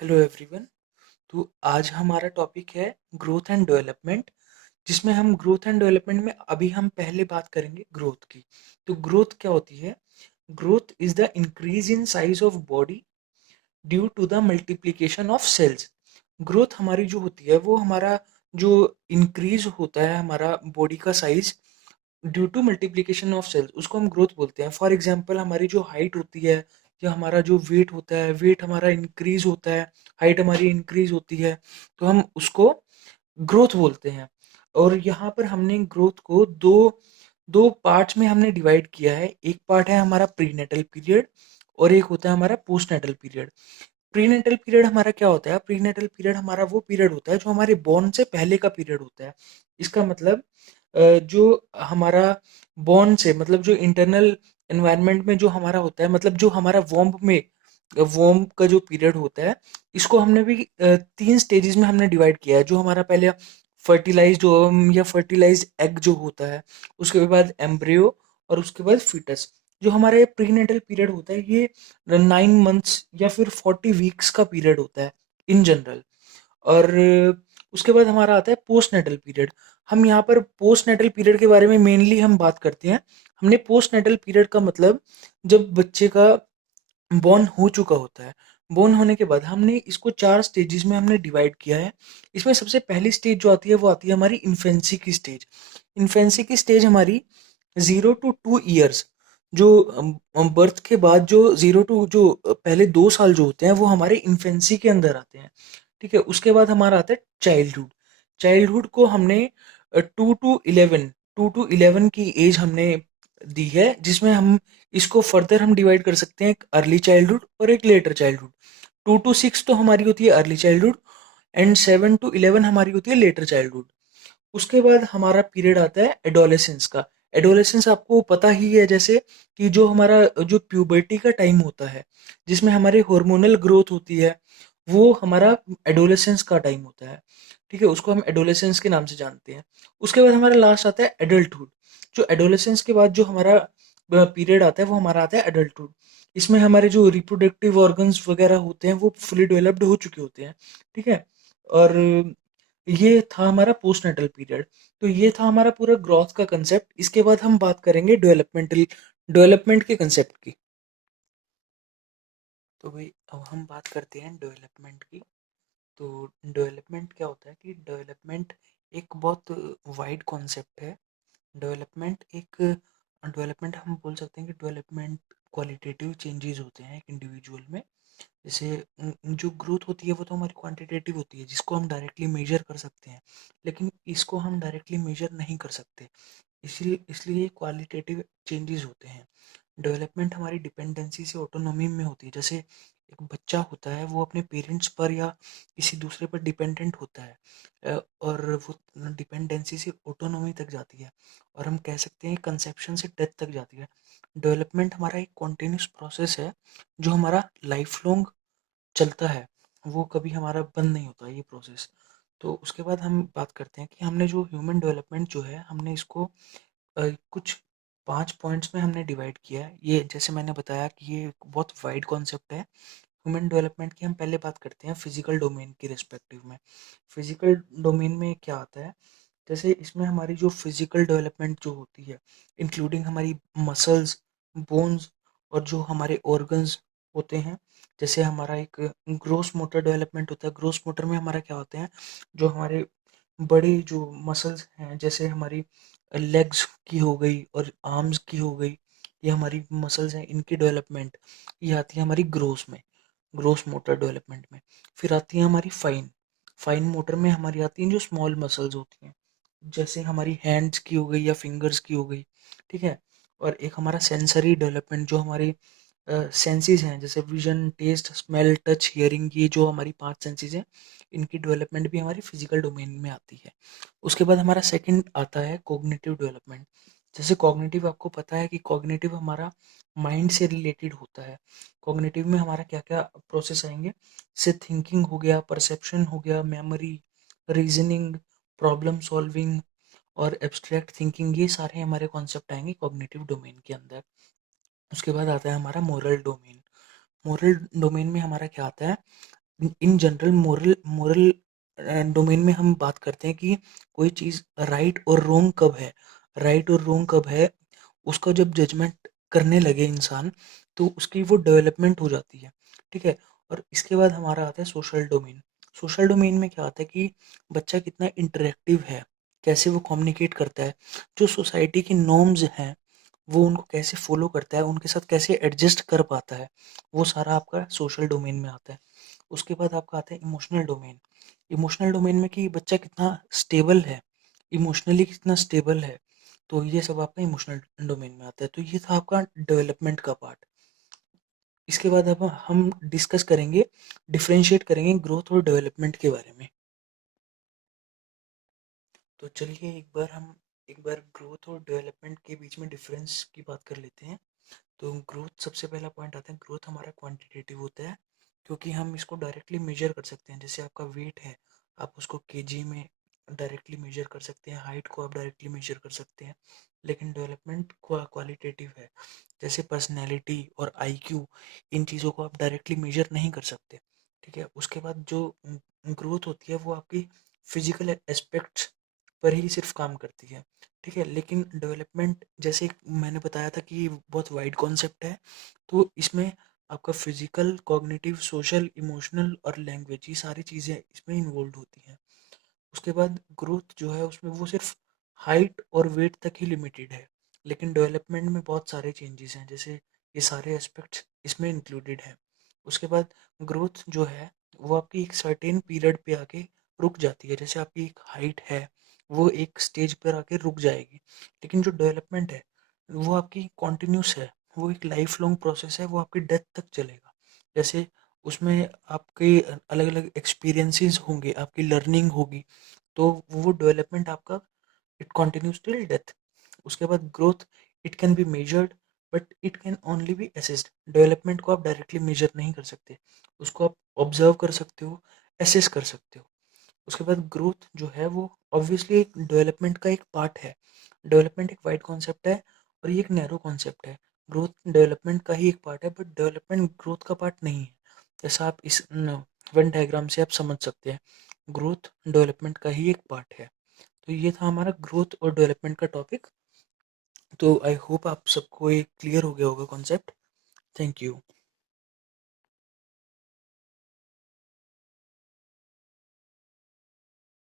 Hello everyone. तो आज हमारा टॉपिक है ग्रोथ एंड डेवलपमेंट, जिसमें हम ग्रोथ एंड डेवलपमेंट में अभी हम पहले बात करेंगे ग्रोथ की। तो ग्रोथ क्या होती है? Growth is the increase in size of body due to the multiplication of cells. Growth हमारी जो होती है वो हमारा जो इंक्रीज होता है हमारा बॉडी का size due to multiplication of cells, उसको हम ग्रोथ बोलते हैं। फॉर एग्जांपल हमारी जो हाइट होती है या हमारा जो वेट होता है, वेट हमारा इंक्रीज होता है, हाइट हमारी इंक्रीज होती है, तो हम उसको ग्रोथ बोलते हैं। और यहाँ पर हमने ग्रोथ को दो दो पार्ट्स में हमने डिवाइड किया है। एक पार्ट है हमारा प्रीनेटल पीरियड और एक होता है हमारा पोस्टनेटल पीरियड। प्रीनेटल पीरियड हमारा क्या होता है? प्रीनेटल पीरियड हमारा वो पीरियड होता है जो हमारे बॉर्न से पहले का पीरियड होता है। इसका मतलब जो हमारा बॉर्न से मतलब जो इंटरनल एनवायरनमेंट में जो हमारा होता है, मतलब जो हमारा वॉर्म का जो पीरियड होता है, इसको हमने भी तीन स्टेजेस में हमने डिवाइड किया है। जो हमारा पहले फर्टिलाइज्ड या फर्टिलाइज्ड एग जो होता है, उसके बाद एम्ब्रियो और उसके बाद फीटस। जो हमारे प्रीनेटल पीरियड होता है ये 9 मंथ्स या फिर 40 वीक्स का पीरियड होता है इन जनरल। और उसके बाद हमारा आता है पोस्ट नेटल पीरियड। हम यहाँ पर पोस्ट नेटल पीरियड के बारे में मेनली हम बात करते हैं। हमने पोस्ट नेटल पीरियड का मतलब जब बच्चे का बॉर्न हो चुका होता है, बॉर्न होने के बाद हमने इसको 4 स्टेजेस में हमने डिवाइड किया है। इसमें सबसे पहली स्टेज जो आती है वो आती है हमारी इन्फेंसी की स्टेज। इन्फेंसी की स्टेज हमारी 0 to 2 ईयर्स, जो बर्थ के बाद जो 0 to जो पहले 2 साल जो होते हैं वो हमारे इन्फेंसी के अंदर आते हैं। ठीक है, उसके बाद हमारा आता है चाइल्डहुड। चाइल्डहुड को हमने 2 to 11 की एज हमने दी है, जिसमें हम इसको फर्दर हम डिवाइड कर सकते हैं एक अर्ली चाइल्डहुड और एक लेटर चाइल्डहुड। 2 to 6 तो हमारी होती है अर्ली चाइल्डहुड एंड 7 to 11 हमारी होती है लेटर चाइल्डहुड। उसके बाद हमारा पीरियड आता है एडोलेसेंस का। एडोलेसेंस आपको पता ही है, जैसे कि जो हमारा जो प्यूबर्टी का टाइम होता है जिसमें हमारे हार्मोनल ग्रोथ होती है, वो हमारा एडोलेसेंस का टाइम होता है। ठीक है, उसको हम एडोलेसेंस के नाम से जानते हैं। उसके बाद हमारा लास्ट आता है एडल्टहुड। जो एडोलेसेंस के बाद जो हमारा पीरियड आता है वो हमारा आता है एडल्टहुड। इसमें हमारे जो रिप्रोडक्टिव ऑर्गन्स वगैरह होते हैं वो फुली डेवलप्ड हो चुके होते हैं। ठीक है, और ये था हमारा पोस्टनेटल पीरियड। तो ये था हमारा पूरा ग्रोथ का कंसेप्ट। इसके बाद हम बात करेंगे डेवलपमेंट के कंसेप्ट की। तो भाई अब हम बात करते हैं डेवलपमेंट की। तो डेवलपमेंट क्या होता है कि डेवलपमेंट एक बहुत वाइड कॉन्सेप्ट है। डेवलपमेंट हम बोल सकते हैं कि डेवलपमेंट क्वालिटेटिव चेंजेस होते हैं एक इंडिविजुअल में। जैसे जो ग्रोथ होती है वो तो हमारी क्वांटिटेटिव होती है, जिसको हम डायरेक्टली मेजर कर सकते हैं, लेकिन इसको हम डायरेक्टली मेजर नहीं कर सकते। इसलिए इसलिए क्वालिटेटिव चेंजेस होते हैं। डेवलपमेंट हमारी डिपेंडेंसी से ऑटोनॉमी में होती है। जैसे एक बच्चा होता है वो अपने पेरेंट्स पर या किसी दूसरे पर डिपेंडेंट होता है, और वो डिपेंडेंसी से ऑटोनॉमी तक जाती है, और हम कह सकते हैं कंसेप्शन से डेथ तक जाती है। डेवलपमेंट हमारा एक कॉन्टिन्यूस प्रोसेस है जो हमारा लाइफ लॉन्ग चलता है, वो कभी हमारा बंद नहीं होता ये प्रोसेस। तो उसके बाद हम बात करते हैं कि हमने जो ह्यूमन डेवलपमेंट जो है हमने इसको कुछ 5 पॉइंट्स में हमने डिवाइड किया है। ये जैसे मैंने बताया कि ये एक बहुत वाइड कॉन्सेप्ट है ह्यूमन डेवलपमेंट की। हम पहले बात करते हैं फिजिकल डोमेन की रिस्पेक्टिव में। फिजिकल डोमेन में क्या आता है? जैसे इसमें हमारी जो फिजिकल डेवलपमेंट जो होती है, इंक्लूडिंग हमारी मसल्स, बोन्स और जो हमारे ऑर्गन्स होते हैं। जैसे हमारा एक ग्रोस मोटर डेवलपमेंट होता है। ग्रोस मोटर में हमारा क्या होते हैं? जो हमारे बड़े जो मसल्स हैं, जैसे हमारी लेग्स की हो गई और आर्म्स की हो गई, ये हमारी मसल्स हैं, इनकी डेवलपमेंट ये आती है हमारी ग्रोस में, ग्रोस मोटर डेवलपमेंट में। फिर आती है हमारी फाइन फाइन मोटर में हमारी आती हैं जो स्मॉल मसल्स होती हैं, जैसे हमारी हैंड्स की हो गई या फिंगर्स की हो गई। ठीक है, और एक हमारा सेंसरी डेवलपमेंट जो हमारी सेंसेस हैं, जैसे vision, taste, smell, touch, hearing, ये जो हमारी 5 सेंसेस हैं, इनकी डेवलपमेंट भी हमारी फिजिकल डोमेन में आती है। उसके बाद हमारा सेकंड आता है कॉग्निटिव डेवलपमेंट। जैसे कॉग्निटिव, आपको पता है कि कॉग्निटिव हमारा माइंड से रिलेटेड होता है। कॉग्निटिव में हमारा क्या क्या प्रोसेस आएंगे? से थिंकिंग हो गया, परसेप्शन हो गया, मेमोरी, रीजनिंग, प्रॉब्लम सॉल्विंग और एब्स्ट्रैक्ट थिंकिंग, ये सारे हमारे कॉन्सेप्ट आएंगे कॉग्निटिव डोमेन के अंदर। उसके बाद आता है हमारा मोरल डोमेन। मोरल डोमेन में हमारा क्या आता है? In general moral moral domain में हम बात करते हैं कि कोई चीज़ राइट और रोंग कब है, राइट और रोंग कब है, उसका जब जजमेंट करने लगे इंसान, तो उसकी वो डेवलपमेंट हो जाती है, ठीक है। और इसके बाद हमारा आता है सोशल डोमेन। सोशल डोमेन में क्या आता है कि बच्चा कितना इंटरेक्टिव है, कैसे वो कम्युनिकेट करता है, जो सोसाइटी की नॉर्म्स हैं वो उनको कैसे फॉलो करता है, उनके साथ कैसे एडजस्ट कर पाता है, वो सारा आपका सोशल डोमेन में आता है। उसके बाद आपका आता है इमोशनल डोमेन। इमोशनल डोमेन में कि बच्चा कितना स्टेबल है, इमोशनली कितना स्टेबल है, तो ये सब आपका इमोशनल डोमेन में आता है। तो ये था आपका डेवलपमेंट का पार्ट। इसके बाद अब हम डिस्कस करेंगे, डिफरेंशिएट करेंगे ग्रोथ और डेवलपमेंट के बारे में। तो चलिए एक बार ग्रोथ और डेवलपमेंट के बीच में डिफरेंस की बात कर लेते हैं। तो ग्रोथ, सबसे पहला पॉइंट आता है, ग्रोथ हमारा क्वांटिटेटिव होता है, क्योंकि हम इसको डायरेक्टली मेजर कर सकते हैं। जैसे आपका वेट है, आप उसको केजी में डायरेक्टली मेजर कर सकते हैं, हाइट को आप डायरेक्टली मेजर कर सकते हैं। लेकिन डेवलपमेंट क्वालिटेटिव है, जैसे पर्सनैलिटी और आईक्यू, इन चीज़ों को आप डायरेक्टली मेजर नहीं कर सकते, ठीक है। उसके बाद जो ग्रोथ होती है वो आपकी फिजिकल एस्पेक्ट्स पर ही सिर्फ काम करती है, ठीक है। लेकिन डेवलपमेंट, जैसे मैंने बताया था कि बहुत वाइड कॉन्सेप्ट है, तो इसमें आपका फिजिकल, कॉग्निटिव, सोशल, इमोशनल और लैंग्वेज, ये सारी चीज़ें इसमें इन्वॉल्व होती हैं। उसके बाद ग्रोथ जो है उसमें वो सिर्फ हाइट और वेट तक ही लिमिटेड है, लेकिन डेवलपमेंट में बहुत सारे चेंजेस हैं, जैसे ये सारे एस्पेक्ट्स इसमें इंक्लूडेड है। उसके बाद ग्रोथ जो है वो आपकी एक सर्टेन पीरियड पे आके रुक जाती है। जैसे आपकी एक हाइट है, वो एक स्टेज पर आके रुक जाएगी, लेकिन जो डेवलपमेंट है वो आपकी कॉन्टिन्यूस है, वो एक लाइफ लॉन्ग प्रोसेस है, वो आपकी डेथ तक चलेगा। जैसे उसमें आपके अलग अलग एक्सपीरियंसेस होंगे, आपकी लर्निंग होगी, तो वो डेवलपमेंट आपका इट कंटिन्यूज टिल डेथ। उसके बाद growth, it can be measured but it can only B assessed. Development को आप डायरेक्टली मेजर नहीं कर सकते, उसको आप ऑब्जर्व कर सकते हो, असेस कर सकते हो। उसके बाद ग्रोथ जो है वो ऑब्वियसली एक डेवलपमेंट का एक पार्ट है। डेवलपमेंट एक वाइड कॉन्सेप्ट है और ये एक नैरो कॉन्सेप्ट है। ग्रोथ डेवलपमेंट का ही एक पार्ट है, बट डेवलपमेंट ग्रोथ का पार्ट नहीं है। जैसा आप इस वेन डायग्राम से आप समझ सकते हैं, ग्रोथ डेवलपमेंट का ही एक पार्ट है। तो ये था हमारा ग्रोथ और डेवलपमेंट का टॉपिक। तो आई होप आप सबको ये क्लियर हो गया होगा कॉन्सेप्ट। Thank you.